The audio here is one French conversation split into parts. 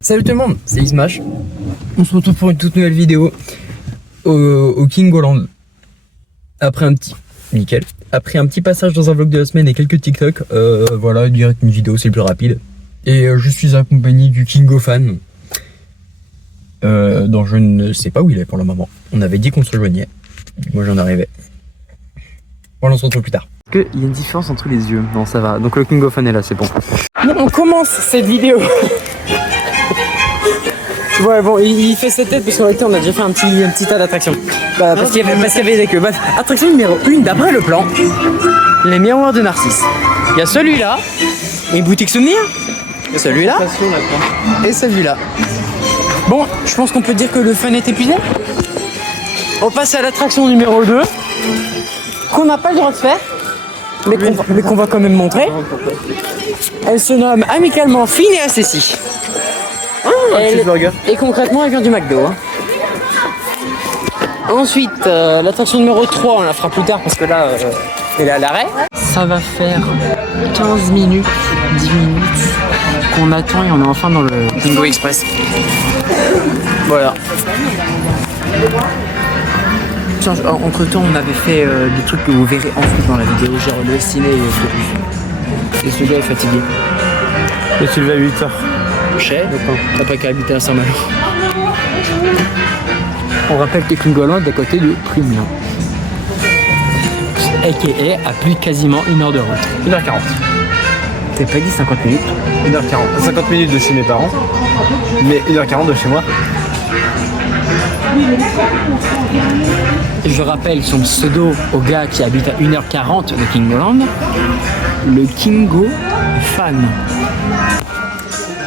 Salut tout le monde, c'est Ismash. On se retrouve pour une toute nouvelle vidéo au Kingoland. Après un petit passage dans un vlog de la semaine et quelques TikTok, voilà, direct une vidéo, c'est le plus rapide. Et je suis accompagné du Kingo fan, dont je ne sais pas où il est pour le moment. On avait dit qu'on se rejoignait. Moi j'en arrivais. Voilà, on se retrouve plus tard. Est-ce qu'il y a une différence entre les yeux? Non, ça va. Donc le Kingo fan est là, c'est bon. Non, on commence cette vidéo. Ouais, bon, il fait cette tête parce qu'en réalité on a déjà fait un petit tas d'attractions. Bah, parce qu'il y avait des queues. Bah, attraction numéro 1 d'après le plan, les miroirs de Narcisse. Il y a celui-là, une boutique souvenir, celui-là et celui-là. Bon, je pense qu'on peut dire que le fun est épuisé. On passe à l'attraction numéro 2, qu'on n'a pas le droit de faire, mais qu'on va quand même montrer. Elle se nomme amicalement Phineas et Cécile. Et concrètement, elle vient du McDo. Hein. Ensuite, l'attraction numéro 3, on la fera plus tard parce que là, elle est à l'arrêt. Ça va faire 15 minutes, 10 minutes qu'on attend et on est enfin dans le Kingo Express. Voilà. Entre temps, on avait fait des trucs que vous verrez ensuite dans la vidéo, genre le ciné et ce gars est fatigué. Et tu le vas à 8h. Chez, t'as pas qu'à habiter à Saint-Malo. On rappelle que Kingoland est à côté de Plumelin. A.k.a. à plus de quasiment 1 heure de route. 1h40. T'as pas dit 50 minutes? 1h40. 50 minutes de chez mes parents, mais 1h40 de chez moi. Je rappelle son pseudo au gars qui habite à 1h40 de Kingoland, le Kingo fan.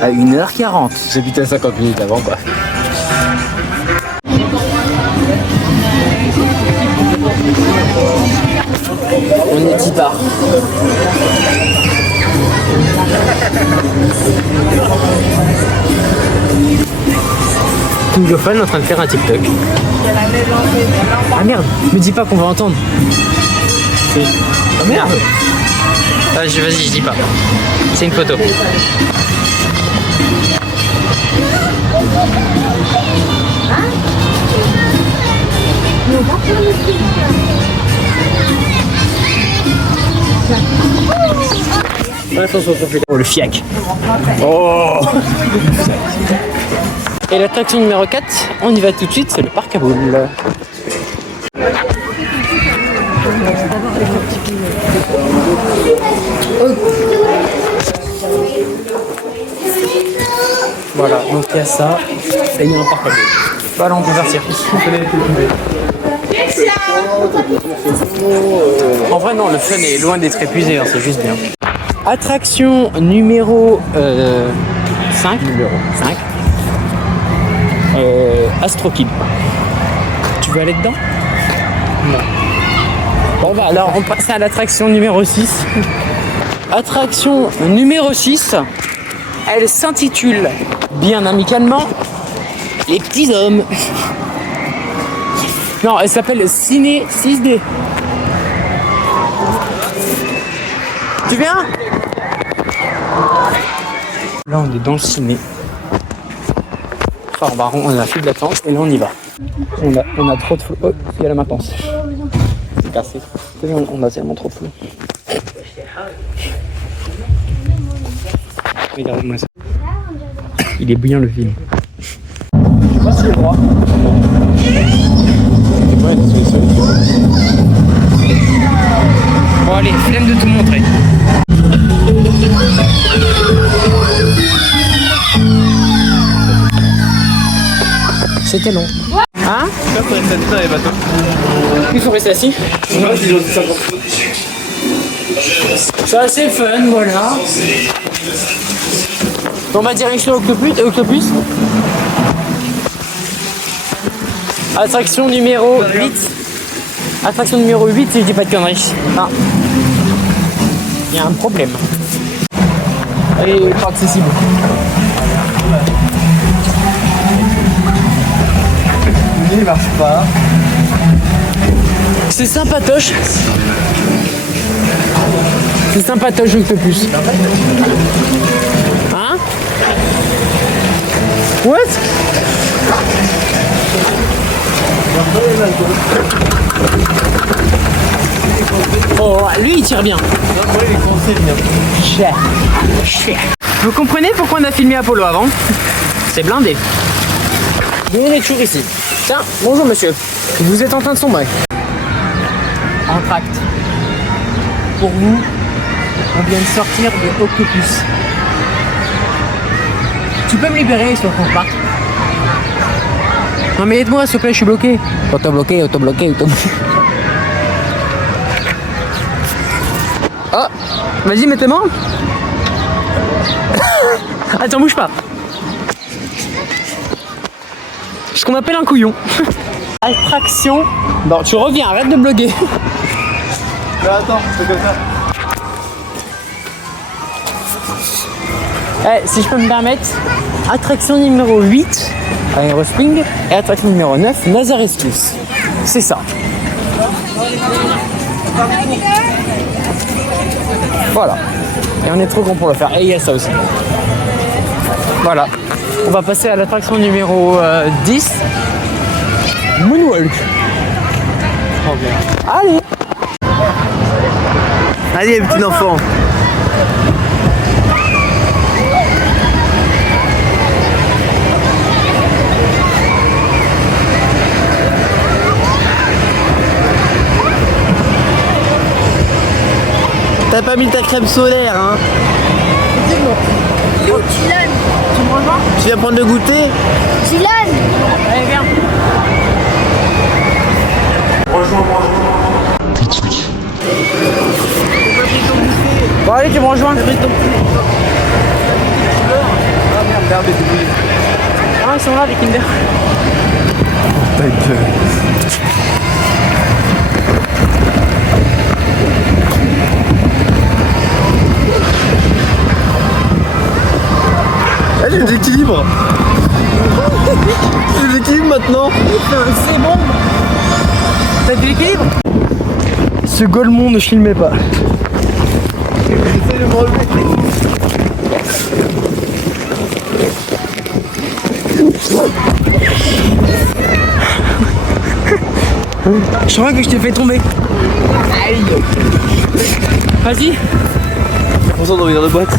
À 1h40. J'habitais à 50 minutes avant, quoi. On est 10 bars. Kingo fan est en train de faire un TikTok. Ah merde, me dis pas qu'on va entendre. Ah merde. Vas-y, je dis pas. C'est une photo. Oh, le fiac. Oh. Et l'attraction numéro 4, on y va tout de suite, c'est le parc à boules. Voilà, donc il y a ça, et il y a un parc à boules. Voilà, on peut partir. En vrai, non, le fun est loin d'être épuisé, hein, c'est juste bien. Attraction numéro 5. Astro Kid. Tu veux aller dedans? Non. Bon bah alors on passe à l'attraction numéro 6. Attraction numéro 6. Elle s'intitule bien amicalement Les Petits Hommes. Non, elle s'appelle Ciné 6D. Tu viens? Là on est dans le ciné. Phare Baron, on a la file d'attente et là on y va. On a trop de flou. Oh, il y a la maintenance. C'est cassé. On a tellement trop de flou. Regarde-moi ça. Il est bouillant le film. Je sais pas si j'ai le droit. Bon allez, flemme de tout montrer. C'était long. Hein? Ils sont restés assis. C'est assez fun, voilà. On va direction Octopus. Attraction numéro 8. Attraction numéro 8 si je dis pas de conneries. Ah. Il y a un problème. Elle est pas accessible. Il marche pas. C'est sympatoche. C'est sympatoche Octopus. Hein? What? Oh, lui il tire bien. Cher. Vous comprenez pourquoi on a filmé Apollo avant? C'est blindé. Nous on est toujours ici. Tiens, bonjour monsieur. Vous êtes en train de sombrer. Entracte. Pour vous, on vient de sortir de Octopus. Tu peux me libérer sur ton parc? Non mais aide-moi s'il te plaît, je suis bloqué. Auto-bloqué. Ah, vas-y, mets tes mains. Attends, bouge pas. Ce qu'on appelle un couillon. Attraction. Bon, tu reviens, arrête de bloguer. Attends, c'est comme ça. Si je peux me permettre, attraction numéro 8, Aerospring, et attraction numéro 9, Nazarescus. C'est ça. Voilà. Et on est trop grand pour le faire. Et il y a ça aussi. Voilà. On va passer à l'attraction numéro 10, Moonwalk. Oh, bien. Allez. Allez, petit enfant. T'as pas mis ta crème solaire, hein? Yo, Dylan. Tu me rejoins? Tu viens prendre le goûter? Dylan. Allez, viens. Rejoins-moi. Bon, allez, tu me rejoins. Ah merde, regarde, t'es oublié. Ah, ils sont là, les Kinder. Ah, j'ai des équilibres. J'ai des équilibres maintenant. C'est bon. T'as de l'équilibre? Ce golemon ne filmait pas. J'essaie de me relever. Je crois que je t'ai fait tomber. Aïe. Vas-y. On s'en dans de boîte.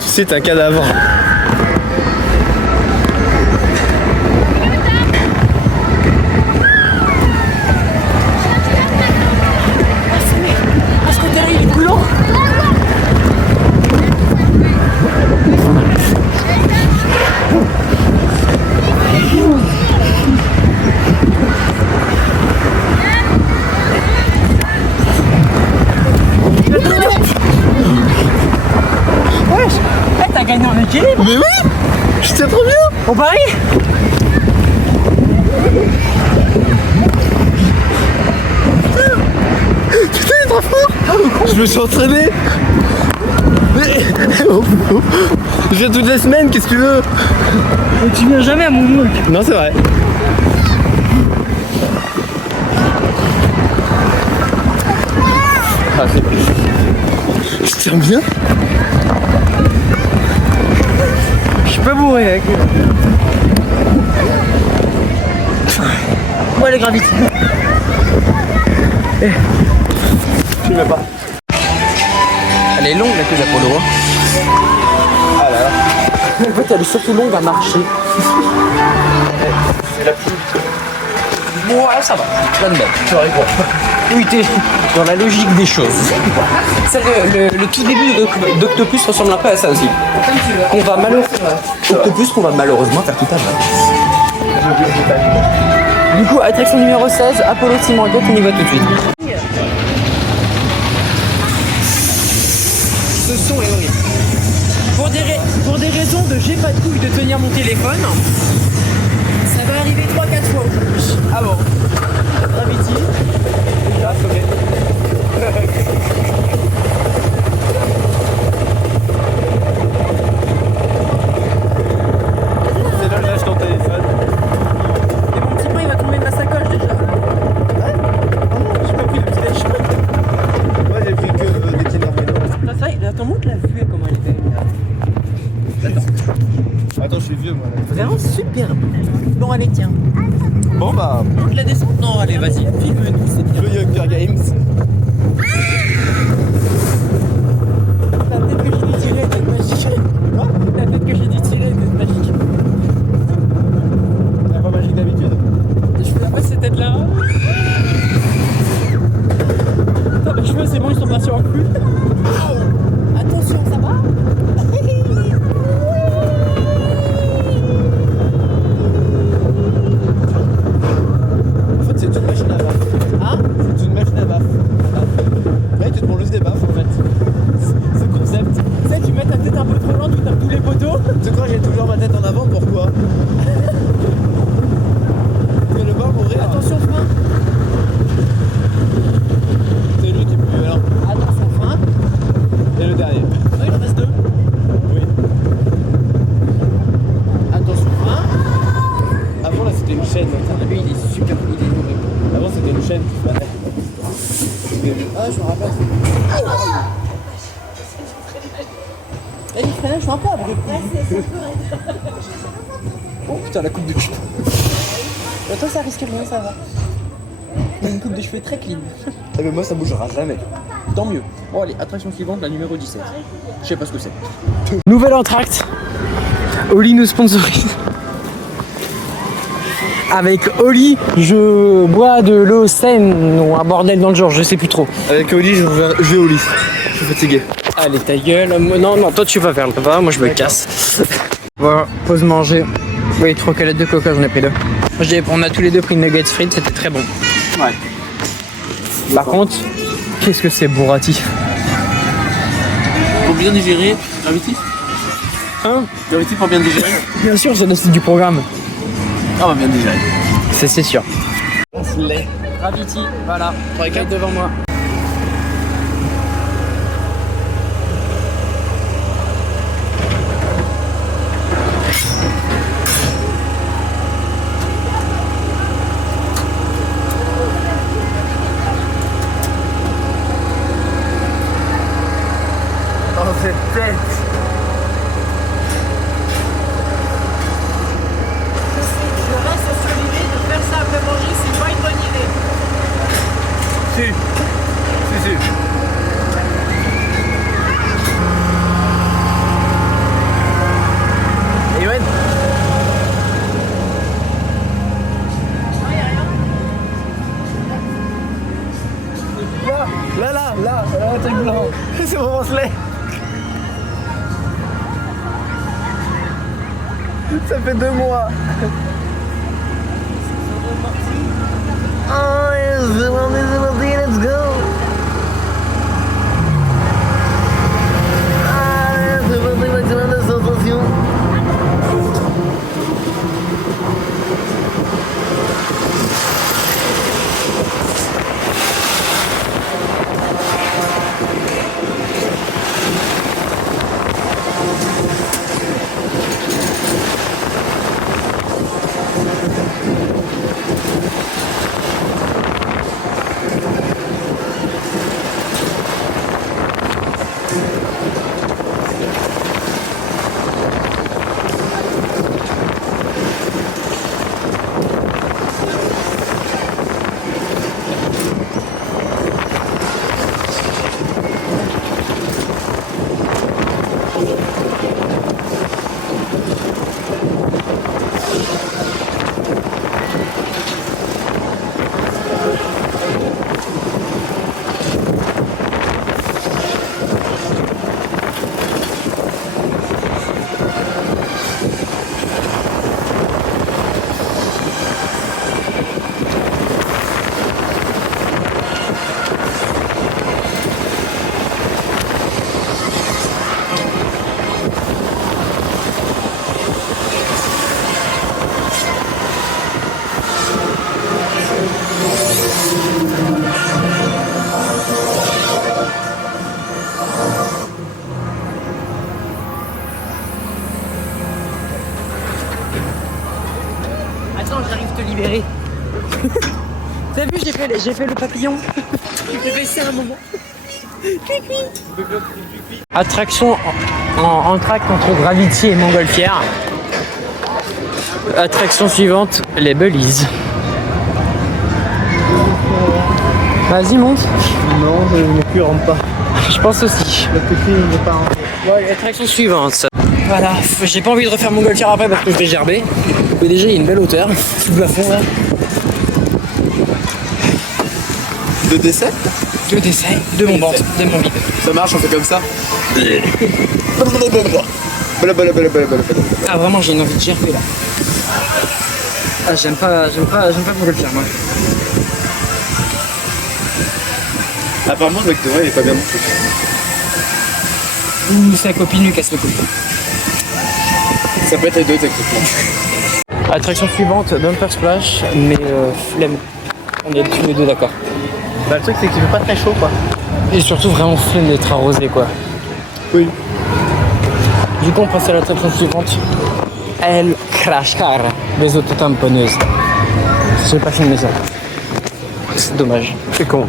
Tu sais, t'es un cadavre. Ah, ce côté-là, il est coulant. Wesh, t'as gagné en équilibre. Mais oui! J'étais trop bien! On parie? Putain, il est trop fort! Je me suis entraîné! Mais... Je viens toutes les semaines, qu'est-ce que tu veux? Mais tu viens jamais à mon moule. Non, c'est vrai. Ah, je tiens bien. Je suis pas bourré avec eux. Moi les gravites. Tu mets pas. Elle est longue la queue d'Apollo. Ah là là. En fait elle est surtout longue à marcher. C'est la pluie. Bon ouais, ça va. Bonne bête. Tu aurais quoi? Oui, t'es dans la logique des choses. Ça, le tout début d'Octopus ressemble un peu à ça aussi. Qu'on va Octopus qu'on va malheureusement faire tout à l'heure. Du coup, attraction numéro 16, Apollo Team Rocket, on y va tout de suite. Ce son est horrible. Pour des raisons de j'ai pas de couilles de tenir mon téléphone, ça va arriver 3-4 fois aujourd'hui. Ah bon. Gravity. Là, ok. Ouais, je me rappelle. Et les freinages sont un peu abrupts. Oh putain, la coupe de cheveux. Attends, ça risque rien, ça va. T'as une coupe de cheveux très clean. Et ben moi, ça bougera jamais. Tant mieux. Bon, allez, attraction suivante, la numéro 17. Je sais pas ce que c'est. Nouvel entracte. Oli nous sponsorise. Avec Oli, je bois de l'eau saine ou un bordel dans le genre, je sais plus trop. Avec Oli, je vais au lit. Je suis fatigué. Allez, ta gueule. Non, non, toi tu vas vers le bas, moi je me casse. Voilà, pause manger. Oui, 3 canettes de coca, j'en ai pris 2. On a tous les deux pris une nuggets frites, c'était très bon. Ouais. Par contre, qu'est-ce que c'est bourrati. Pour bien digérer, Gravity. Hein? Gravity pour bien digérer. Bien sûr, c'est le site du programme. Ah, on va bien digérer. C'est sûr. Gravity, voilà, regarde devant moi. Oh, cette tête. Je reste sur l'idée de faire ça après manger, c'est pas une bonne idée. Si. Et ouais. Là, un truc blanc. C'est mon reflet. Ça fait 2 mois. Oh, c'est parti, let's go. Ah, c'est parti, maximum de sensation. Attends, j'arrive à te libérer. T'as vu, j'ai fait le papillon. J'ai baissé un moment. Attraction en track entre Gravity et Montgolfière. Attraction suivante, les Bullies. Vas-y, monte. Non, le cul rentre pas. Je pense aussi. Le cul ne pas rentrer. Ouais, attraction suivante. Voilà, j'ai pas envie de refaire Montgolfière après parce que je vais gerber. Mais déjà, il y a une belle hauteur. Sous le plafond là. De décès? Deux décès, deux mon ventre, deux mon bide. Ça marche, on fait comme ça. Ah vraiment j'ai une envie de gerber là. Ah j'aime pas Montgolfière moi. Apparemment, le mec de vrai, il est pas bien non plus. Ou sa copine lui casse le cou. Ça peut être les deux, techniquement. Attraction suivante, Bumper Splash, mais flemme. On est tous les deux d'accord. Bah, le truc, c'est qu'il fait pas très chaud, quoi. Et surtout vraiment flemme d'être arrosé quoi. Oui. Du coup on passe à l'attraction suivante. El Crash Car, les autotamponneuses. J'ai pas filmé ça. C'est dommage. C'est con.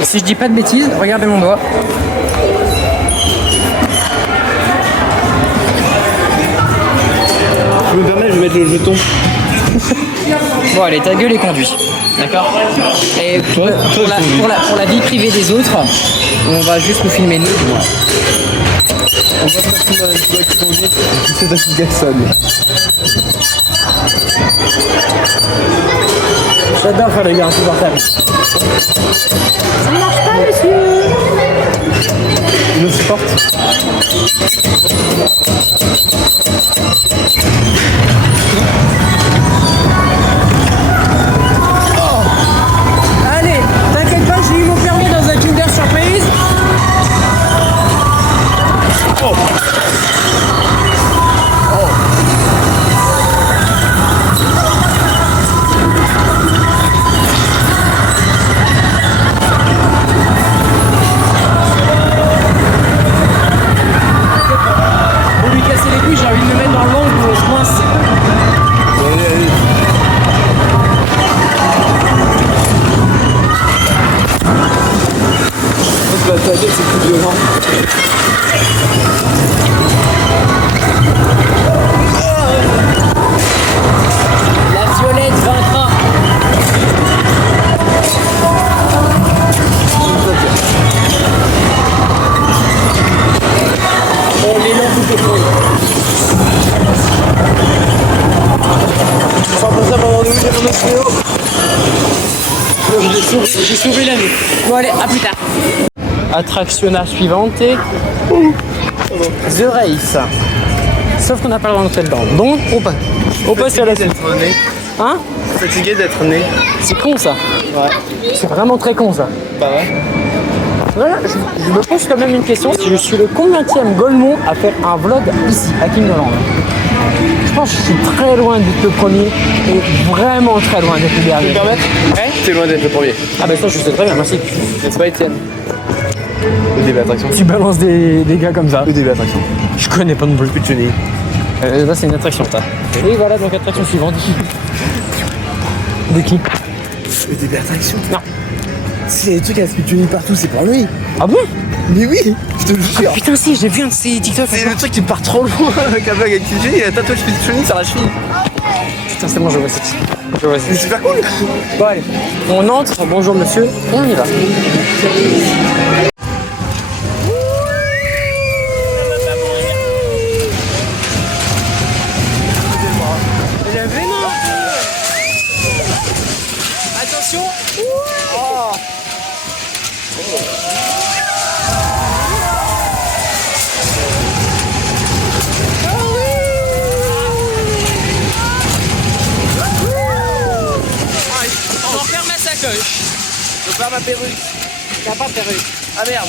Et si je dis pas de bêtises, regardez mon doigt. Je me permets, je vais mettre le jeton. Bon allez, ta gueule est conduite. D'accord. Et pour la vie privée des autres, on va juste nous filmer nous. On va faire tout le doigt qui conduit. C'est d'application. J'adore faire les gars insupportables. Ça marche pas, monsieur. Il nous supporte. Allez, t'inquiète pas, j'ai eu mon permis dans un Kinder Surprise. Oh. Pour lui casser les couilles, j'ai envie de le mettre dans l'angle où on se coince. Allez, allez. Je pense que la tête, c'est plus violent. La violette vaincra. Oh, l'élan tout est pris. Sans passer à un moment donné, j'ai mon ostéo. J'ai sauvé la vie. Bon allez, à plus tard. Attractionna suivante et The Race. Sauf qu'on n'a pas le droit d'entrer dedans. Donc on passe à la suite. D'être né. Hein? Fatigué d'être né. C'est con ça. Ouais. C'est vraiment très con ça. Pas vrai. Voilà, je me pose quand même une question. Je suis le combienième Golemont à faire un vlog ici, à Kinderland. Je pense que je suis très loin d'être le premier et vraiment très loin d'être le Tu peux dernier. me permettre? Ouais. T'es loin d'être le premier. Ah bah ça je sais très bien, merci. N'est-ce pas, Étienne? Le début d'attraction. Tu balances des gars comme ça. Le début d'attraction. Je connais pas non plus. Plus de chenilles. Là c'est une attraction ça. Et voilà donc attraction suivante. De qui? Le début d'attraction. Non. S'il y a des trucs à spitchonner partout, c'est pas lui. Ah bon? Mais oui, je te le jure. Putain si, j'ai vu un de ces TikTok. C'est le truc qui part trop loin avec un blague avec Fidji, il y a un tatouage spitchonning sur la cheville. Putain c'est bon, je vois ça. Je vois ça. C'est super cool. Bon allez, on entre, bonjour monsieur, et on y va. Attention. Oh. On en perd ma sacoche. Je perds ma perruque. T'as pas de perruque. Ah merde.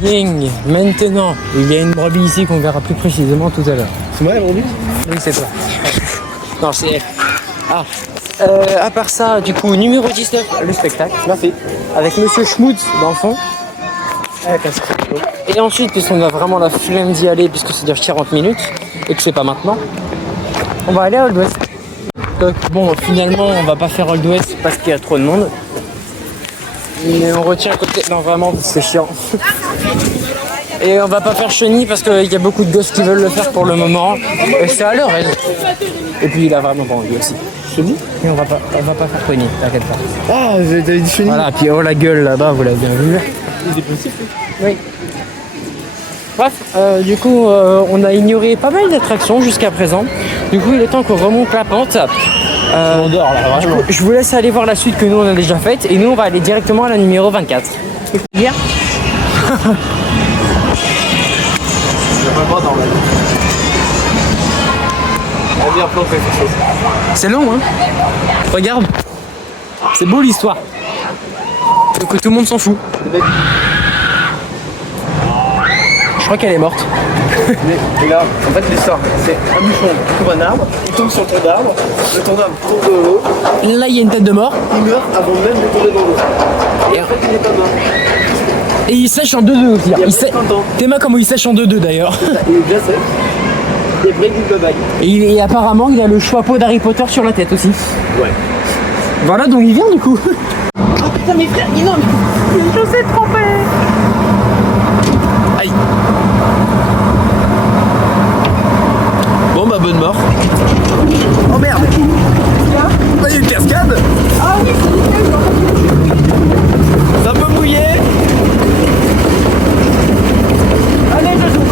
Bien, maintenant, il y a une brebis ici qu'on verra plus précisément tout à l'heure. C'est moi, aujourd'hui? Oui, c'est toi. Non, c'est... Ah. À part ça, du coup, numéro 19, le spectacle. Merci. Avec Monsieur Schmutz dans le fond. Avec un stylo. Et ensuite, puisqu'on a vraiment la flemme d'y aller, puisque c'est dire 40 minutes, et que c'est pas maintenant, on va aller à Old West. Donc, bon, finalement, on va pas faire Old West parce qu'il y a trop de monde. Mais on retient à côté. Non, vraiment, c'est chiant. Et on va pas faire Chenille parce qu'il y a beaucoup de gosses qui veulent le faire pour le moment. Et c'est à l'heure, elle. Et puis il a vraiment pas envie aussi. Chenille? Et on va pas faire Chenille, t'inquiète pas. Ah, t'avais dit chenille? Voilà, puis oh la gueule là-bas, vous l'avez bien vu. Il est possible. Oui. Bref, du coup, on a ignoré pas mal d'attractions jusqu'à présent. Du coup, il est temps qu'on remonte la pente. On dort là, Du vraiment. coup, je vous laisse aller voir la suite que nous on a déjà faite. Et nous, on va aller directement à la numéro 24. Bien. Je vais pas le voir dans la vie. On a bien planté quelque chose. C'est long, hein. Regarde. C'est beau l'histoire. Donc tout le monde s'en fout. Je crois qu'elle est morte. Et là, en fait, l'histoire, c'est un bouchon qui trouve un arbre, il tombe sur le tronc d'arbre, le tronc d'arbre tombe dans l'eau, Là, il y a une tête de mort. il meurt avant même de tomber dans l'eau. Et En fait, il n'est pas mort. Et il sèche en 2-2 aussi. T'es comment il sèche en 2-2 d'ailleurs. Il est bien sec. Et break du bye. Et apparemment il a le chapeau d'Harry Potter sur la tête aussi. Ouais. Voilà donc il vient du coup. Oh putain, mes frères, non, mais je sais tromper. Aïe. Bon bah bonne mort. Oh merde. Ah, il y a une cascade. Ah oui, c'est nickel, C'est un peu mouillé. allez, je joue.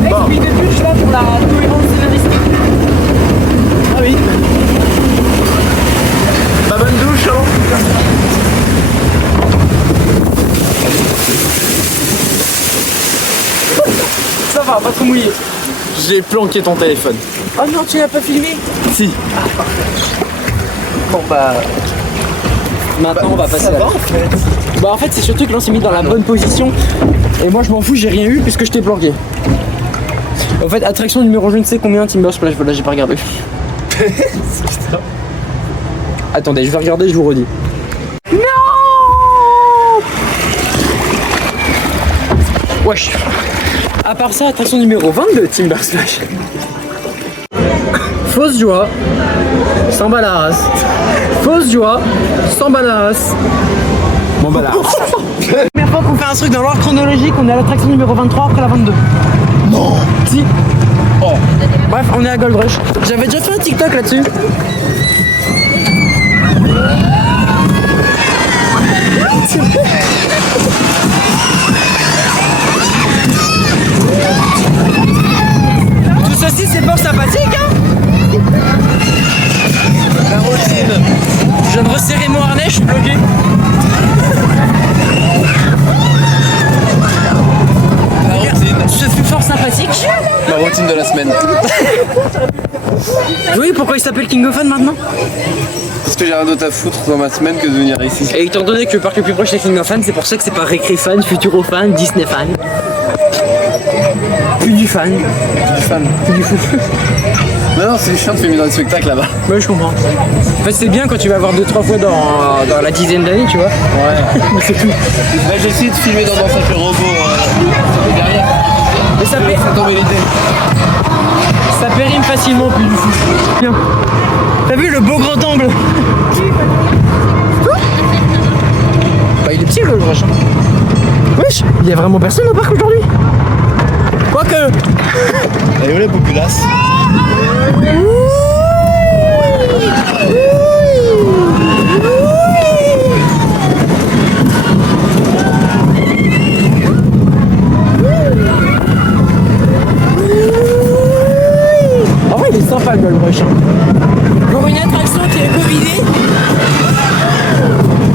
Mec, Bon. je suis des bûches là pour la cohérence scénaristique. Ah oui. Pas bonne douche hein. Ça va, pas trop mouillé. J'ai planqué ton téléphone. Oh non, tu l'as pas filmé. Si. Bon bah. Maintenant on va passer à la... Bah en fait c'est surtout que l'on s'est mis dans la bonne position. Et moi je m'en fous, j'ai rien eu puisque je t'ai planqué. En fait attraction numéro je ne sais combien Timber Splash, voilà j'ai pas regardé. Attendez, je vais regarder, je vous redis. Non. Wesh. À part ça, attraction numéro 22 Timber Splash. Fausse joie, sans bat la race. Fausse joie, sans bat la race. Bon bah là. Première fois qu'on fait un truc dans l'ordre chronologique, on est à l'attraction numéro 23 après la 22. Non. Si. Oh. Bref, on est à Gold Rush. J'avais déjà fait un TikTok là-dessus. Tout ceci c'est pas sympathique hein. La routine. Je viens de resserrer mon harnais, je suis bloqué. La routine. Ce fut fort sympathique. La routine de la semaine. Oui, pourquoi il s'appelle King of Fun maintenant? Parce que j'ai rien d'autre à foutre dans ma semaine que de venir ici. Et étant donné que le parc le plus proche c'est King of Fun, c'est pour ça que c'est pas Récré Fan, Futuro Fan, Disney Fan. Plus du fan. Du fan. Plus du fou. Non, c'est chiant de filmer dans le spectacle là-bas. Ouais, je comprends. En fait, c'est bien quand tu vas voir 2-3 fois dans la dizaine d'années, tu vois. Ouais. Mais c'est tout. Là, j'ai essayé de filmer dans Danse avec le robot derrière. Mais ça, Ça tombait l'idée. ça périme facilement, plus du fou. Bien. T'as vu le beau grand angle? Bah, il est petit le rush. Wesh, il y a vraiment personne au parc aujourd'hui. Quoique. Elle est où la populace? En vrai, il est sympa le Gold Rush. Pour une attraction qui est covidée.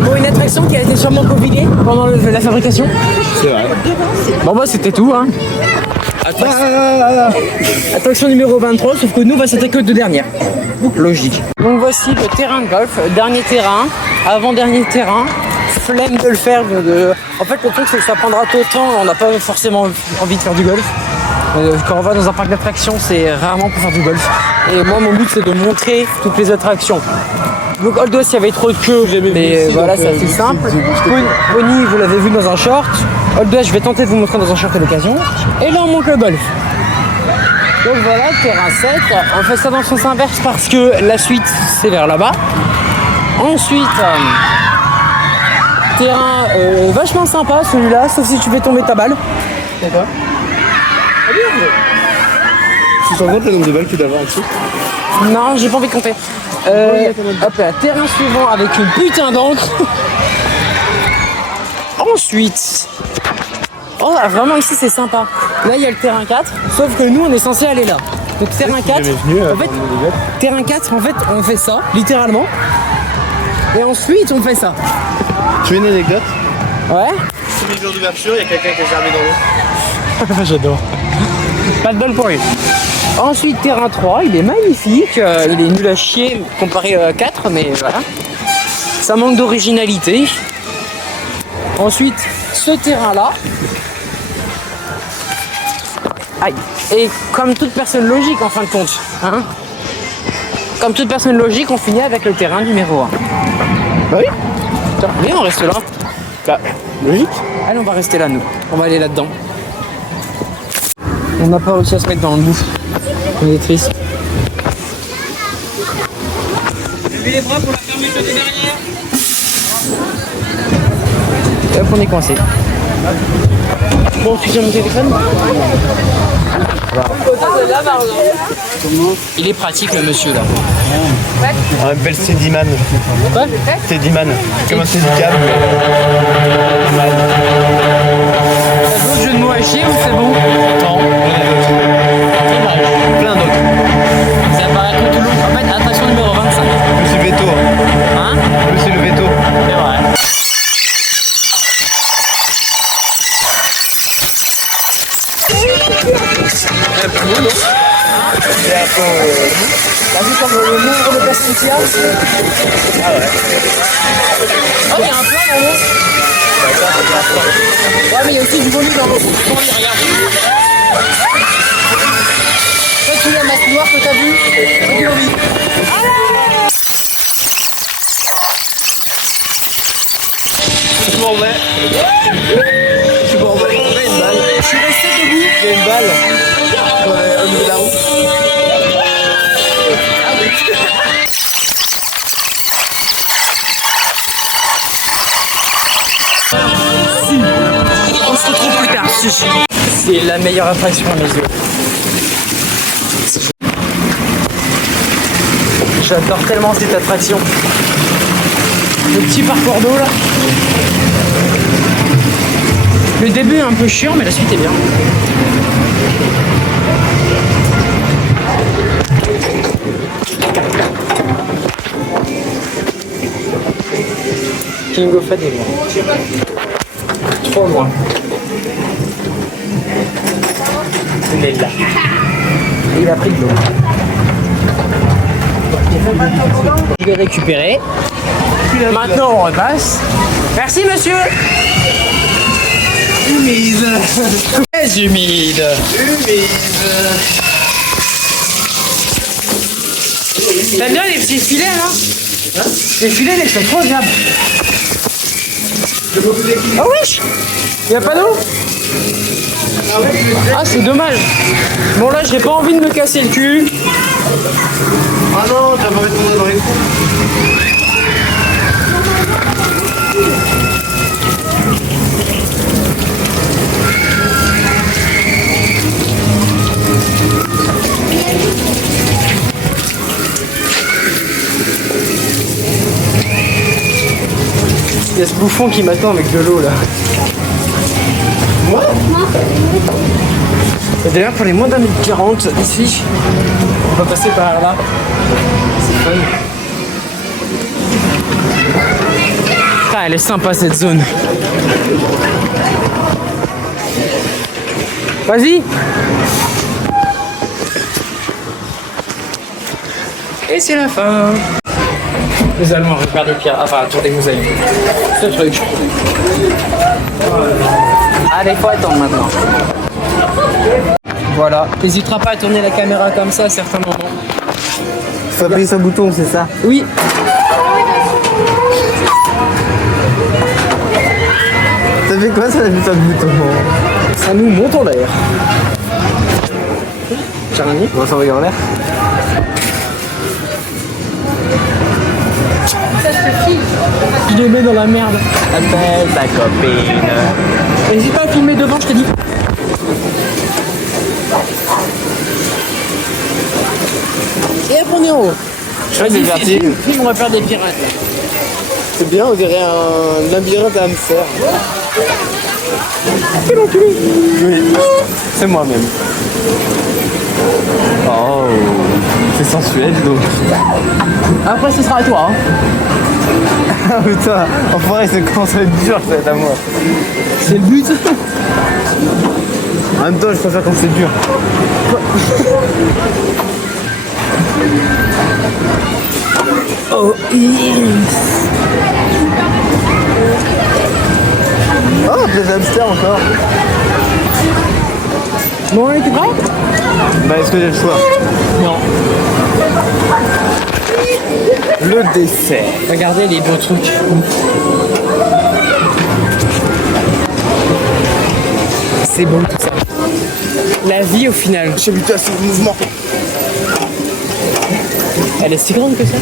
Pour une attraction qui a été sûrement covidée pendant la fabrication. C'est vrai. Bon bah c'était tout hein. Attraction numéro 23, sauf que nous on va s'attaquer aux deux dernières. Logique. Donc voici le terrain de golf, dernier terrain, avant-dernier terrain. Flemme de le faire. En fait le truc c'est que ça prendra tout le temps, on n'a pas forcément envie de faire du golf. Quand on va dans un parc d'attractions, c'est rarement pour faire du golf. Et moi mon but c'est de montrer toutes les attractions. Donc Old West, il y avait trop de queue, mais voilà, c'est assez simple. Pony, vous l'avez vu dans un short. Old West, je vais tenter de vous montrer dans un short à l'occasion. Et là, on manque le golf. Donc voilà, terrain 7. On fait ça dans le sens inverse parce que la suite, c'est vers là-bas. Ensuite, terrain vachement sympa celui-là, sauf si tu fais tomber ta balle. D'accord. Tu te rends compte le nombre de balles que tu dois avoir en dessous? Non, j'ai pas envie de compter. Hop là, terrain suivant avec une putain d'encre. Ensuite, oh vraiment ici c'est sympa. Là il y a le terrain 4, sauf que nous on est censé aller là. Donc terrain 4, en fait, terrain 4 en fait on fait ça, littéralement. Et ensuite on fait ça. Tu veux une anecdote? Ouais. C'est mes jours d'ouverture, il y a quelqu'un qui est fermé dans l'eau. J'adore. Pas de bol pour lui. Ensuite, terrain 3, il est magnifique. Il est nul à chier comparé à 4, mais voilà. Ça manque d'originalité. Ensuite, ce terrain-là. Aïe. Et comme toute personne logique, en fin de compte. Hein, comme toute personne logique, on finit avec le terrain numéro 1. Bah oui. Tiens, viens, on reste là. Bah, Logique. Allez, on va rester là, nous. On va aller là-dedans. On n'a pas réussi à se mettre dans le bouffe. On est triste. Levez les bras pour la fermeture des derrière. Et hop, on est coincé. Bon, tu tiens mon téléphone? Il est pratique, le monsieur, là. On appelle Cédiman. Quoi? Cédiman. Comme un Cédicam. T'as d'autres jeux de mots à chier ou c'est bon? Non. Plein d'autres. Ça paraît que tout le monde. En fait, attraction numéro 25. Monsieur Veto. Hein? Monsieur le Veto. C'est vrai. T'as vu comme le nombre de personnes qu'il y a? Ah ouais. Oh, il y a un plein en haut. Ouais, mais il y a aussi du volume dans l'eau. Regarde. Toi, tu la masse noire que t'as vu? C'est du volume. Je m'en vais. Je m'en vais. Une balle. Je suis resté debout. Il y a une balle. Ouais, au milieu de la route. On se retrouve plus tard. C'est la meilleure attraction à mes yeux. J'adore tellement cette attraction. Le petit parcours d'eau là. Le début est un peu chiant, mais la suite est bien. King of Fat est loin. Trop loin. Il est là. Il a pris de l'eau. Je vais récupérer. Maintenant on repasse. Merci monsieur. Humide. Très humide. T'aimes bien les petits filets là? Les filets, ils sont trop agréables. Ah oui. Y'a pas d'eau? Ah c'est dommage. Bon là j'ai pas envie de me casser le cul. Ah non, t'as pas envie de tomber dans les trous. Il y a ce bouffon qui m'attend avec de l'eau là. Moi? Et d'ailleurs pour les moins d'un mètre 40 ici, on va passer par là. C'est fun. Ah, elle est sympa cette zone. Vas-y. Et c'est la fin. Les Allemands récupèrent des pierres. Enfin, tour des mosaïques. Ce truc. Allez, faut attendre maintenant. Voilà. N'hésitera pas à tourner la caméra comme ça à certains moments. Faut appuyer sur le bouton, c'est ça? Oui. Ça fait quoi ça, appuyer sur le bouton? Ça nous monte en l'air. J'ai rien dit. On va s'envoyer en l'air. Je les mets dans la merde. Appelle ta copine. N'hésite pas à filmer devant, je te dis. Et après on est en haut. Je crois que c'est parti. On va faire des pirates. C'est bien, on dirait un labyrinthe à hamster. Oui, c'est moi-même. Oh, c'est sensuel donc. Après ce sera à toi. Hein. Ah putain, enfoiré, c'est comment ça va être dur, ça va être à moi. C'est le but. En même temps, je préfère quand c'est dur. Oh yes. Oh, des hamsters encore. Bon, t'es prêt? Bah, est-ce que j'ai le choix? Non. Le dessert. Regardez les beaux trucs. c'est beau tout ça. La vie au final. J'ai habitué à ce mouvement. Elle est si grande que ça.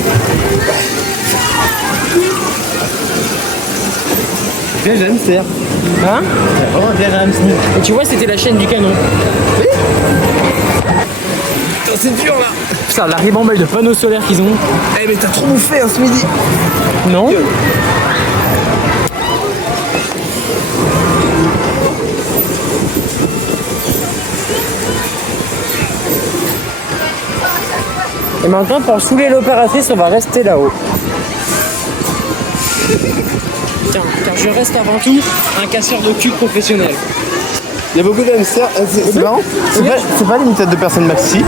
Bien j'aime hamster. Hein? Vraiment bien hamster. Et tu vois, c'était la chaîne du canon. Oui. Putain, c'est dur là. Putain, la ribambelle de panneaux solaires qu'ils ont. Eh mais t'as trop bouffé ce midi. Non? Et maintenant, pour saouler l'opératrice, on va rester là-haut. Tiens, car je reste avant tout un casseur de cul professionnel. Il y a beaucoup d'hamsters. C'est marrant. C'est pas limité à 2 personnes maxi.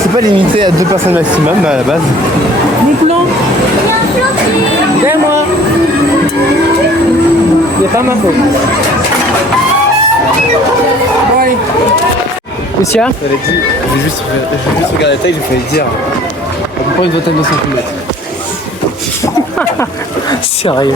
C'est pas limité à 2 personnes maximum à la base. Mon plan. Viens moi. C'est pas ma faute. Bon allez. Qu'est-ce qu'il y a? J'avais dit, j'ai juste regardé la taille, j'ai failli dire à peu près une vingtaine de centimètres. Sérieux.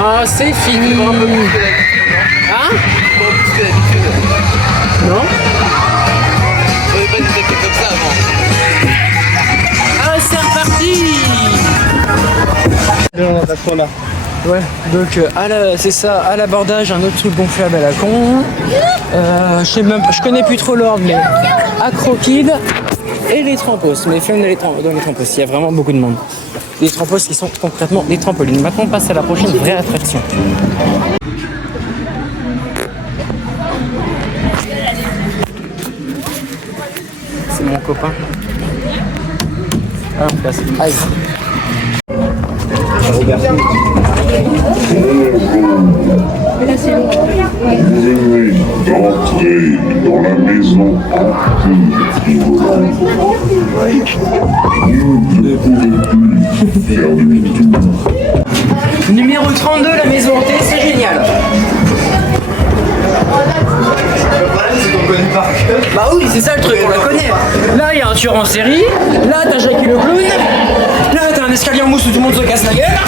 Ah, c'est fini. Hein? Non? Ah, c'est reparti. Ouais, donc c'est ça, à l'abordage, un autre truc gonflable à la con. Je connais plus trop l'ordre, mais Acrokid et les trampos. Mais flemme dans les trampos, il y a vraiment beaucoup de monde. Les trampos qui sont concrètement des trampolines. Maintenant, on passe à la prochaine vraie attraction. C'est mon copain. Ah, on passe. Aïe. Venez d'entrer dans la maison hantée du volant. Vous ne pouvez plus faire demi-tour. Numéro 32, la maison hantée, c'est génial. Bah oui, c'est ça le truc, on la connaît. Là, il y a un tueur en série. Là, t'as Jackie le clown. Là, t'as un escalier en mousse où tout le monde se casse la gueule.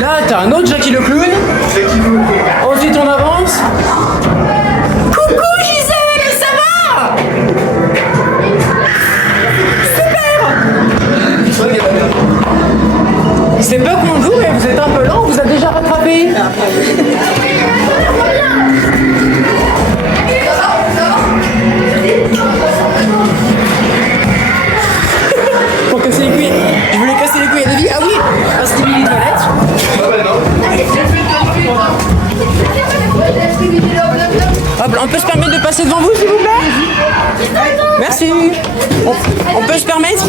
Là, t'as un autre Jackie le clown. Ensuite, on avance. Coucou Gisèle, ça va? Super. C'est pas contre vous, mais vous êtes un peu lent, on vous a déjà rattrapé. Pour casser les couilles. Je voulais casser les couilles à Davy. Ah oui, un stimuler les toilettes. Hop, on peut se permettre de passer devant vous, s'il vous plaît? Merci. On peut se permettre?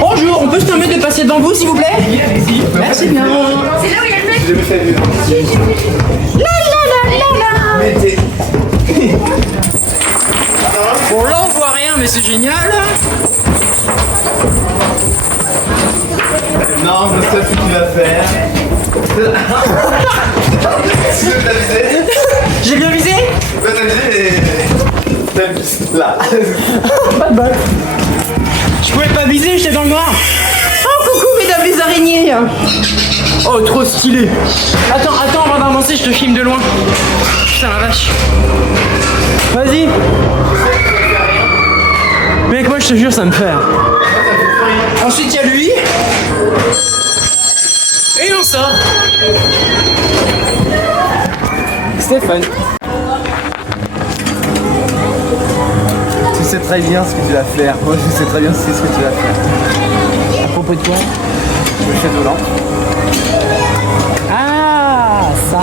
Bonjour, on peut se permettre de passer devant vous, s'il vous plaît? Merci bien. C'est là où il y a le mec. Bon, là, on voit rien, mais c'est génial. Non, je sais ce que tu vas faire. Tu veux t'amuser? J'ai bien visé? Tu peux t'amuser et... Là. Pas de bol. Je pouvais pas viser, j'étais dans le noir. Oh, coucou, mesdames les araignées. Oh, trop stylé. Attends, avant d'avancer, je te filme de loin. Putain, la vache. Vas-y. Mec, moi, je te jure, ça me fait rire. Ensuite, il y a lui. Et on sort. Stéphane. Tu sais très bien ce que tu vas faire. Moi, je sais très bien ce que tu vas faire. À propos de quoi? Le chef volant. Ah, ça.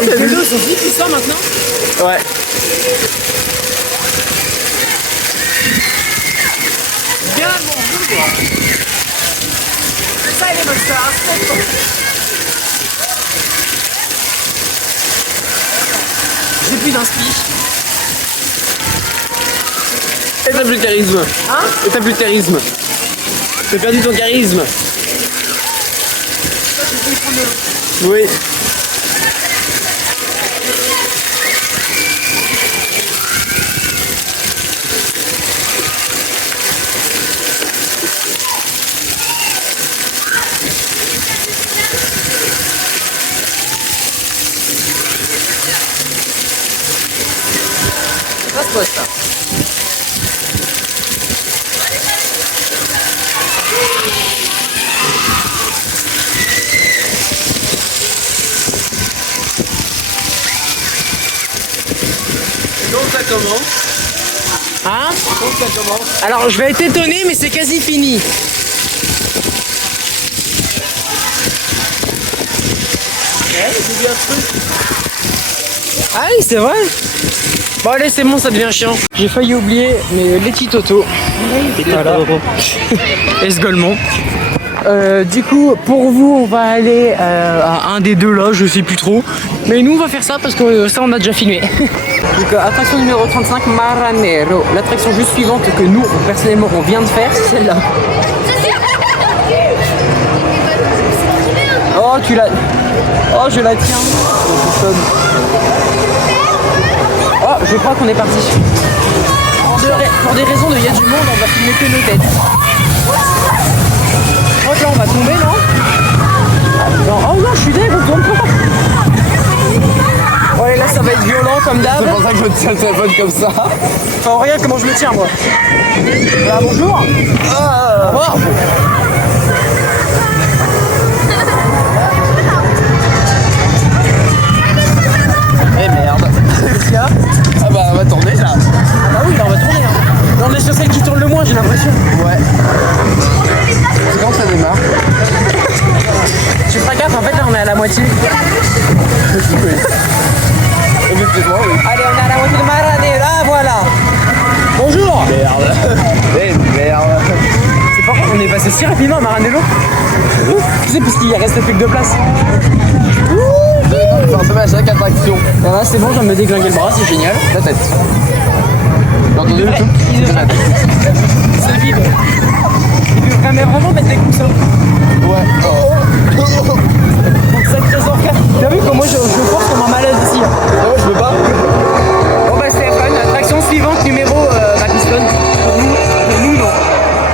Les vélos sont vite tout ça maintenant. Ouais. Bien mon bout. Ça, il veut le faire à fond. J'ai plus d'inspi. Et t'as plus de charisme. Hein? Et t'as plus de charisme. T'as perdu ton charisme. Oui. Ça se pose ça. Donc ça commence. Hein? Donc ça commence. Alors je vais être étonné, mais c'est quasi fini. J'ai vu un truc. Ah oui, c'est vrai. Bon allez, c'est bon, ça devient chiant. J'ai failli oublier mes Leti Toto. Voilà. Et ce Golemont. Du coup, pour vous, on va aller à un des deux là, je sais plus trop. Mais nous, on va faire ça parce que ça, on a déjà filmé. Donc, attraction numéro 35, Maranero. L'attraction juste suivante que nous, personnellement, on vient de faire, c'est celle-là. Oh, tu la... Oh, je la tiens. Oh, je crois qu'on est parti. Pour des raisons de il y a du monde, on va filmer que nos têtes. Je crois que là on va tomber, non? Non. Oh non, je suis deg, on tombe pas. Ouais, là ça va être violent comme d'hab. C'est pour ça que je me tiens le téléphone comme ça. Enfin, regarde comment je me tiens, moi. Voilà, bonjour. Ah, Oh. Eh merde. Qu'est-ce qu'il y a? Ah bah on va tourner là. Ah bah oui, là on va tourner. Hein. Là, on est sur celle qui tourne le moins, j'ai l'impression. Ouais. C'est quand ça démarre? Tu feras gaffe, en fait là on est à la moitié. Effectivement, oui. Allez, on est à la moitié de Maranero, ah voilà. Bonjour. Merde. Eh merde. C'est pas grave, on est passé si rapidement à Maranello. Tu sais, puisqu'il reste plus que 2 places. On va faire ça à chaque attraction. Voilà, c'est bon, je viens de me déglinguer le bras, c'est génial. La tête. T'as entendu le tout? C'est vide. Il veut vraiment mettre des coussins. Ouais. Oh. Donc ça te présente. T'as vu comment je force comme un malade ici. Hein. Ah ouais, je peux pas. Bon bah Stéphane, attraction suivante, numéro Backiston. Pour nous, non.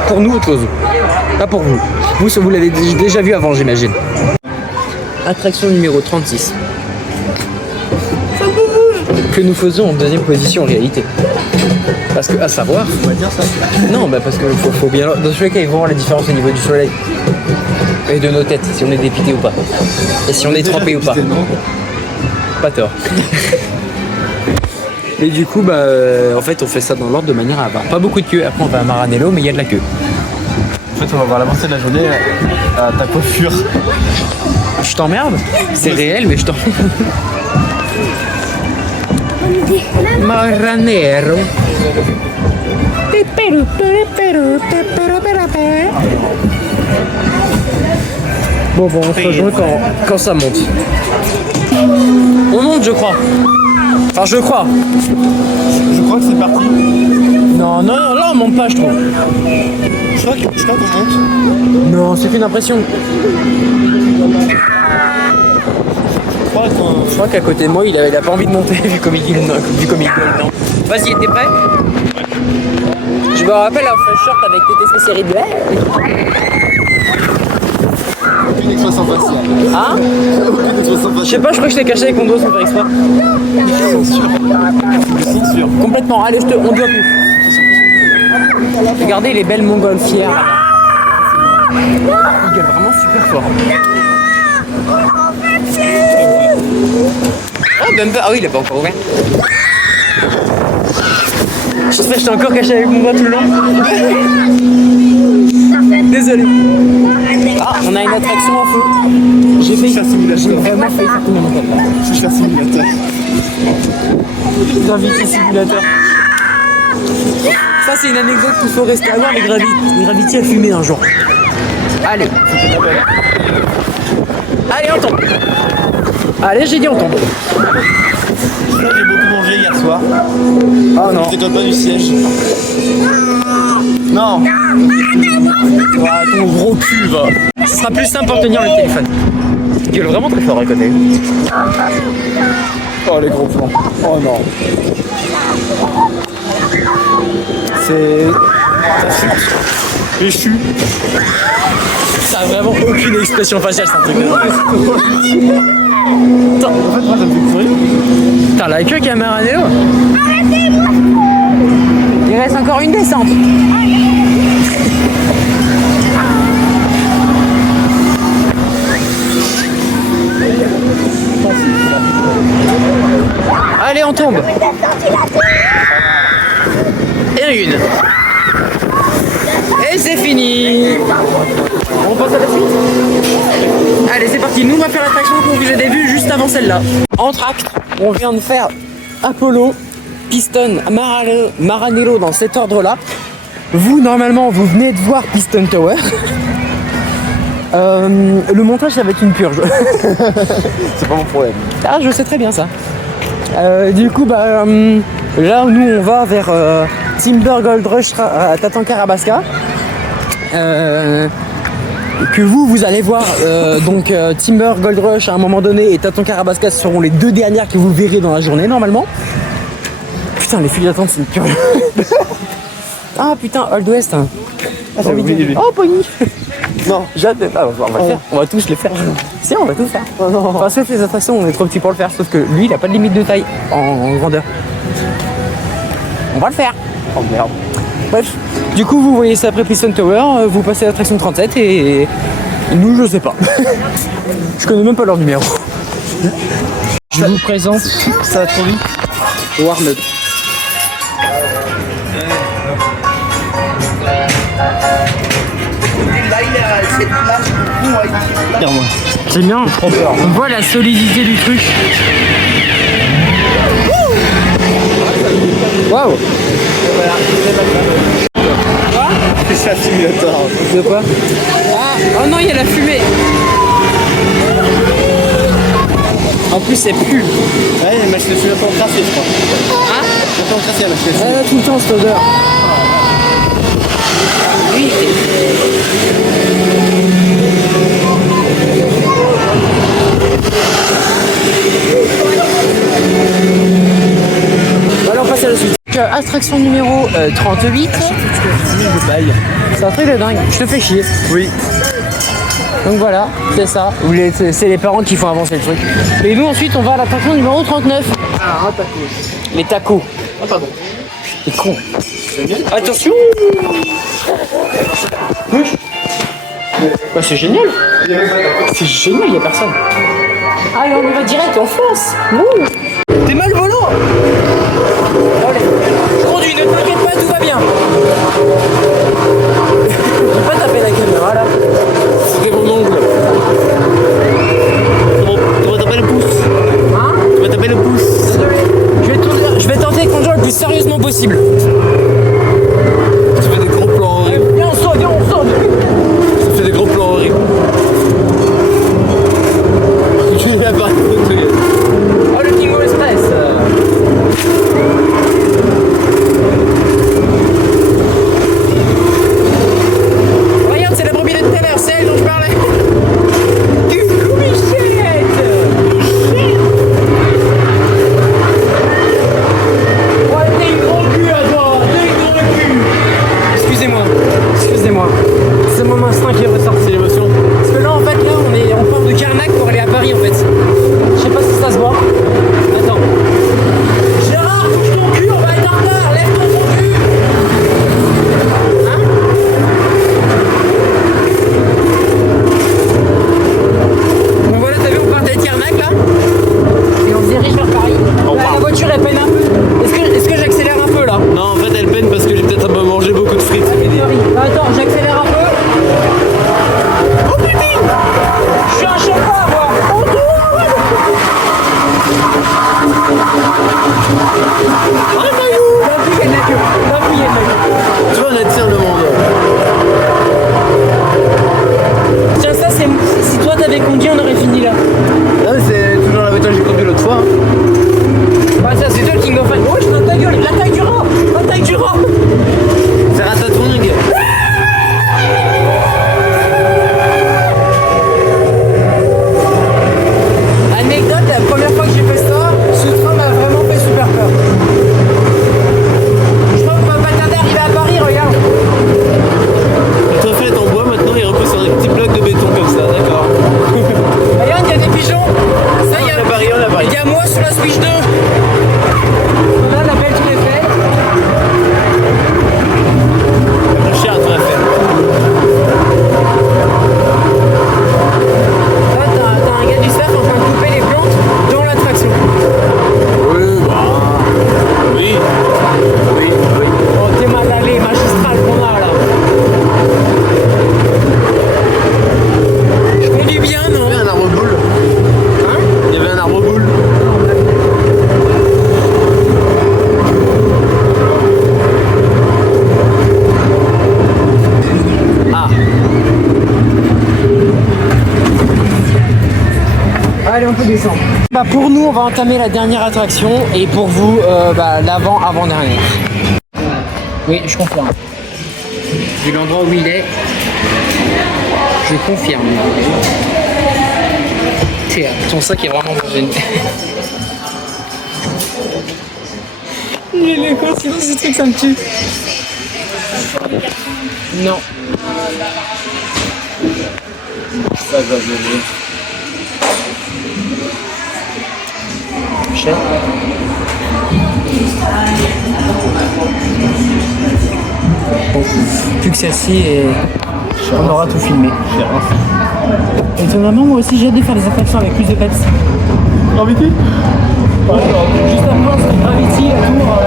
Pour nous, autre chose. Pas pour vous. Vous l'avez déjà vu avant, j'imagine. Attraction numéro 36. Que nous faisons en deuxième position en réalité. Parce que, à savoir... On va dire ça. Non, bah parce que faut bien... Dans tous les cas, il faut voir la différence au niveau du soleil. Et de nos têtes, si on est dépité ou pas. Et si on est trempé ou pas. Pas tort. Et du coup, bah, en fait, on fait ça dans l'ordre de manière à avoir pas beaucoup de queue. Après, on va à Maranello, mais il y a de la queue. En fait, on va voir l'avancée de la journée à ta coiffure. Je t'emmerde? C'est réel, mais je t'emmerde. Maranello. Bon, on se rejoint quand ça monte. On monte, je crois. Enfin, je crois. Je crois que c'est parti. Non, là on monte pas, je trouve. Je crois qu'on monte. Non, c'est une impression. Je crois qu'à côté de moi, il a pas envie de monter vu comme il gueule. Non. Vas-y, t'es prêt? Je me rappelle un fresh short avec TTC série 2. Aucune expression faciale. Hein? Aucune expression Je sais faciale. pas, je crois que je l'ai caché avec mon dos sans faire exprès. Censure. Complètement. Allez, on doit plus. Regardez les belles montgolfières. Il gueule vraiment super fort. Oh, bumper. Ah oui, il est pas encore ouvert. Je sais, je t'ai encore caché avec mon doigt tout le long. Désolé. Ah, on a une attraction en feu. J'ai vraiment fait tout le monde. Fisher Simulator. Gravity Simulator. Ça, c'est une anecdote qu'il faut rester à voir. Les Gravity a fumé un jour. Allez. Allez, on tombe. Allez, j'ai dit on tombe. J'ai beaucoup mangé hier soir. Oh non. C'était pas du siège. Non. Ah, ton gros cul, va. Ce sera plus simple pour tenir le téléphone. Il gueule vraiment très fort à côté. Oh les gros plans. Oh non. C'est... Péchu. Ça a vraiment aucune expression faciale, c'est un truc de dingue. En fait, moi, ça me fait courir. Putain, la queue caméra Néo. Il reste encore une descente. Allez, on tombe. Et une. Et c'est fini. On passe à la suite. Allez, c'est parti. Nous, on va faire l'attraction que vous avez vue juste avant celle-là. Entre actes, on vient de faire Apollo, Piston, Maranello dans cet ordre-là. Vous, normalement, vous venez de voir Piston Tower. Le montage, ça va être une purge. C'est pas mon problème. Ah, je sais très bien ça. Du coup, là, nous, on va vers Timber Gold Rush à Tatanka Rabasca. Que vous allez voir. Donc, Timber Gold Rush à un moment donné et Tatanka Rabasca seront les deux dernières que vous verrez dans la journée, normalement. Putain, les files d'attente, c'est une purge. Ah, putain, Old West. Ah, j'ai oublié lui. Oh, Pony. Non. J'adore. Ah, on va le faire. On va tous les faire. Si, on va tout faire. Oh non. Enfin, sauf les attractions, on est trop petit pour le faire. Sauf que lui, il a pas de limite de taille en grandeur. On va le faire. Oh merde. Bref. Du coup, vous voyez ça après Piston Tower, vous passez à l'attraction 37 et nous, je sais pas. Je connais même pas leur numéro. Je vous présente Ça va trop vite. Warm-up. C'est bien, on voit la solidité du truc. Waouh. Fisher Simulator. De quoi? Ah, oh non, il y a la fumée. En plus, c'est pue. Ouais, mais je suis en tracé, je crois. Hein? Je suis en tracé à la chaise. Elle a tout le temps cette odeur. Oui. Voilà, on passe à la suite. Attraction numéro 38. C'est un truc de dingue. Je te fais chier. Oui. Donc voilà, c'est ça. C'est les parents qui font avancer le truc. Et nous ensuite on va à l'attraction numéro 39. Ah, un tacos. Les tacos. Ah, pardon. T'es con. Attention. Bah, c'est génial. C'est génial, y a personne. Allez, on y va direct, on fonce. Ouh. T'es mal volant. Allez, je conduis, ne t'inquiète pas, tout va bien. Je vais pas taper la caméra là. C'était mon ongle. Tu vas taper le pouce. Hein? Tu vas taper le pouce. Désolé. Je vais tenter de conduire le plus sérieusement possible. Tu fais des gros plans horribles. Viens, on saute, Tu fais des gros plans horribles. Tu ne vas pas. Oh, le Kingo Express. Regarde, c'est la brebis de tout à l'heure, c'est elle dont je parlais. Du coup, Michette. Ouais, t'es une gros cul à toi, t'es une gros cul. Excusez-moi. C'est mon instinct qui ressort, c'est l'émotion. Parce que là, en fait, on part de Carnac pour aller à Paris, en fait. Je sais pas si ça se voit. Attends. Gérard, touche ton cul, on va être en retard. Lève-toi ton cul. Hein? Bon voilà, t'as vu, on partait de Carnac, là. Et on se dirige vers Paris. Là, la voiture, elle peine un peu. Est-ce que j'accélère un peu, là? Non, en fait, elle peine parce que j'ai peut-être un peu mangé beaucoup de frites. Attends, j'accélère un peu. Oh putain! Je suis un chauffeur, moi! Oh non! Allez, on peut descendre. Bah, pour nous, on va entamer la dernière attraction et pour vous, avant-dernière. Oui, je confirme. Vu l'endroit où il est, je confirme. Ton sac est vraiment dans une... Les quoi, sinon ce truc ça me tue. Non. Ça va venir. Chef. Bon, plus que celle-ci et on aura tout filmé. Et ton maman, moi aussi j'ai hâte de faire des attractions avec plus de peps. Gravity? Juste après, c'est Gravity, la tour.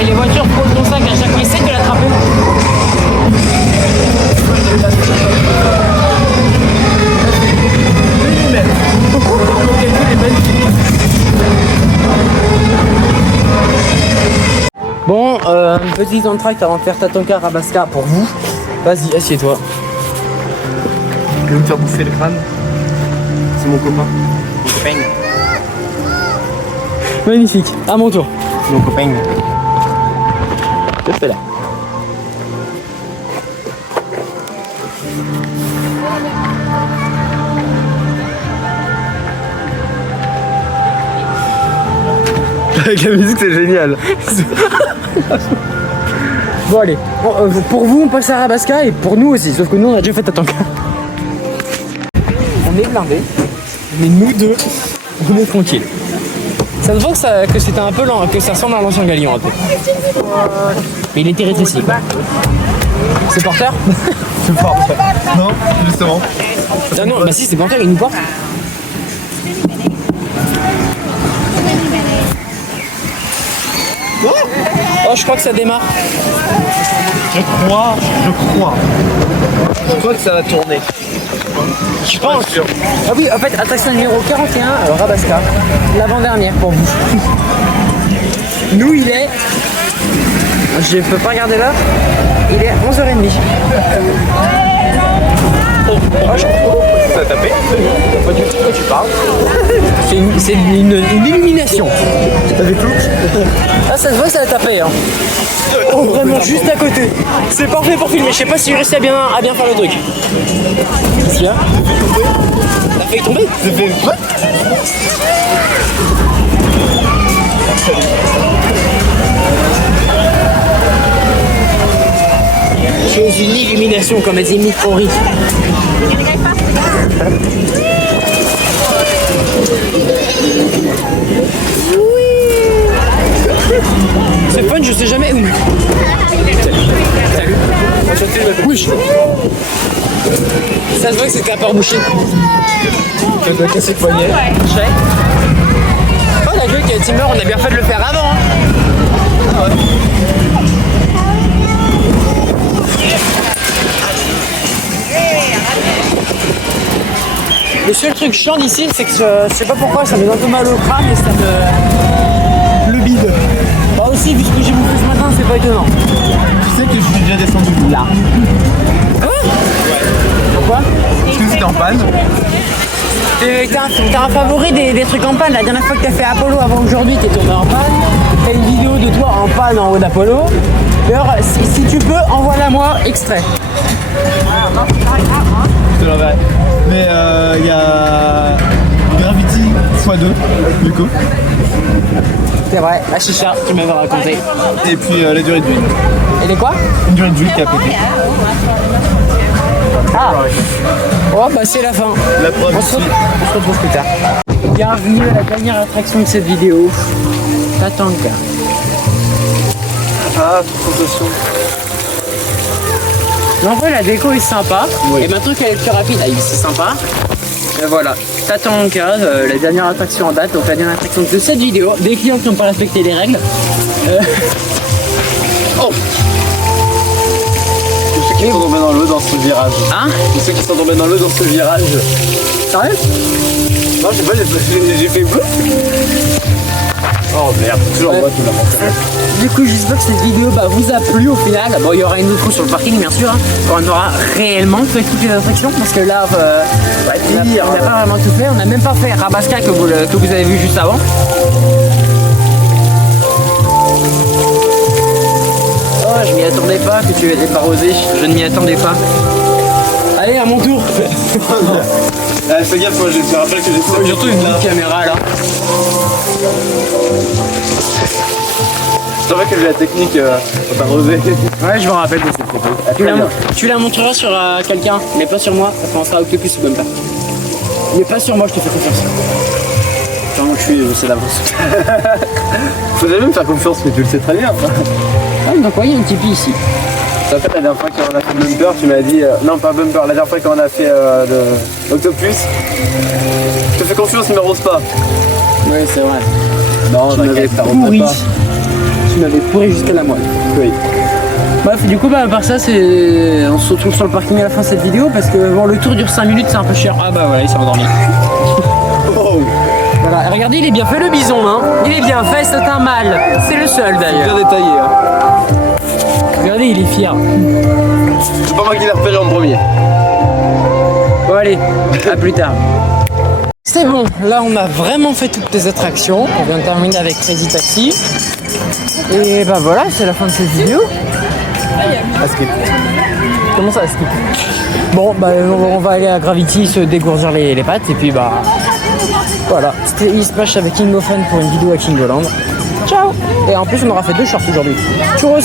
Et les voitures posent ton sac à chaque fois, essaie de l'attraper. Bon, petit entracte avant de faire Tatanka Rabasca pour vous. Vas-y, assieds-toi. Je vais me faire bouffer le crâne. C'est mon copain. Mon copain. Magnifique, à mon tour. Mon copain. Je fais là. Avec la musique, c'est génial. Bon allez, pour vous on passe à Rabasca et pour nous aussi, sauf que nous on a déjà fait Tatanka. On est blindés, mais nous deux, on est tranquille. Ça se voit que c'était un peu lent, que ça ressemble à l'ancien Galion un peu. Mais il était rétréci. C'est porteur? C'est fort. Non, justement. Ah non, bah si c'est porteur, il nous porte. Oh, je crois que ça démarre. Je crois. Je crois que ça va tourner. Je pense. Ah oui, en fait, attraction numéro 41, Rabasca. L'avant-dernière pour vous. Nous, il est... Je peux pas regarder l'heure. Il est 11h30. Ça a tapé. Pas du tout de quoi tu parles. C'est une illumination. T'as des clous? Ah, ça se voit, ça a tapé. Hein. Oh, vraiment, juste à côté. C'est parfait pour filmer. Je sais pas si j'ai réussi à bien faire le truc. Qu'est-ce qu'il y a? T'as failli tomber? J'ai fait quoi? Chose une illumination comme elle dit Mick Henry. C'est fun, je sais jamais où. Salut. Oui. Ça se voit que c'était à part bouché. Tu dois casser le poignet. Oh, la gueule qui a Timber, on a bien fait de le faire avant. Hein. Ah ouais. Le seul truc chiant d'ici, c'est que je sais pas pourquoi, ça me donne un peu mal au crâne et ça me... Le bide. Bah aussi, vu ce que j'ai bouffé ce matin, c'est pas étonnant. Tu sais que je suis déjà descendu là. Hein? Pourquoi? Parce que c'était en panne. T'as un favori des trucs en panne. La dernière fois que t'as fait Apollo avant aujourd'hui, t'es tombé en panne. T'as une vidéo de toi en panne en haut d'Apollo. D'ailleurs, si tu peux, envoie-la moi extrait. C'est vrai. Mais il y a Gravity x2 du coup. C'est vrai, la chicha, tu m'avais raconté. Et puis la durée de vie. Et les quoi? Une durée de vie qui a pété. Ah. Oh bah c'est la fin. La preuve On se retrouve plus tard. Bienvenue à la dernière attraction de cette vidéo. Tatanka. Ah, trop sensation. Mais en vrai la déco est sympa. Oui. Et maintenant qu'elle est plus rapide, c'est sympa. Et voilà, Tatanka, la dernière attraction en date, donc la dernière attraction de cette vidéo. Des clients qui n'ont pas respecté les règles. Oh. Tous ceux qui sont tombés dans l'eau dans ce virage. Hein? Tous ceux qui sont tombés dans l'eau dans ce virage. Sérieux? Non, je sais pas, j'ai fait bleu. Oh merde, toujours moi qui l'a montré. Du coup, j'espère que cette vidéo vous a plu au final. Bon, il y aura une autre sur le parking, bien sûr, hein, quand on aura réellement fait toutes les attractions, parce que là, on n'a pas vraiment tout fait. On n'a même pas fait Rabasca que vous avez vu juste avant. Oh, je m'y attendais pas que tu aies des arrosé. Je ne m'y attendais pas. Allez, à mon tour. Fais gaffe, moi je te rappelle que j'ai Surtout une petite caméra là. C'est vrai que j'ai la technique pour t'arroser. Ouais, je me rappelle de cette photo. Tu la montreras sur quelqu'un, mais pas sur moi, parce qu'on sera Octopus ou Bumper. Mais pas sur moi, je te fais confiance. Vraiment, je sais d'avance. Faut jamais me faire confiance, mais tu le sais très bien. Ah, donc, ouais, il y a un Tipeee ici. En fait, la dernière fois qu'on a fait Bumper, tu m'as dit. Non, pas Bumper, la dernière fois qu'on a fait Octopus, je te fais confiance, mais rose pas. Oui, c'est vrai. Non, Tu m'avais pourri. Tu m'avais pourri jusqu'à la moelle. Oui. Bref, du coup, à part ça, on se retrouve sur le parking à la fin de cette vidéo parce que bon, le tour dure 5 minutes, c'est un peu cher. Ah bah voilà, il s'est endormi. Oh. Voilà, regardez, il est bien fait le bison, hein. Il est bien fait, c'est un mâle. C'est le seul d'ailleurs. Bien détaillé. Hein. Regardez, il est fier. C'est pas moi qui l'ai repéré en premier. Bon, allez, à plus tard. C'est bon, là on a vraiment fait toutes les attractions. On vient de terminer avec Crazy Taxi. Et bah voilà, c'est la fin de cette vidéo. À skip. Comment ça, skip? Bon, bah on va aller à Gravity se dégourdir les pattes et puis bah voilà. C'était E-Smash avec King of Fun pour une vidéo à Kingoland. Ciao. Et en plus on aura fait 2 shorts aujourd'hui. Churros.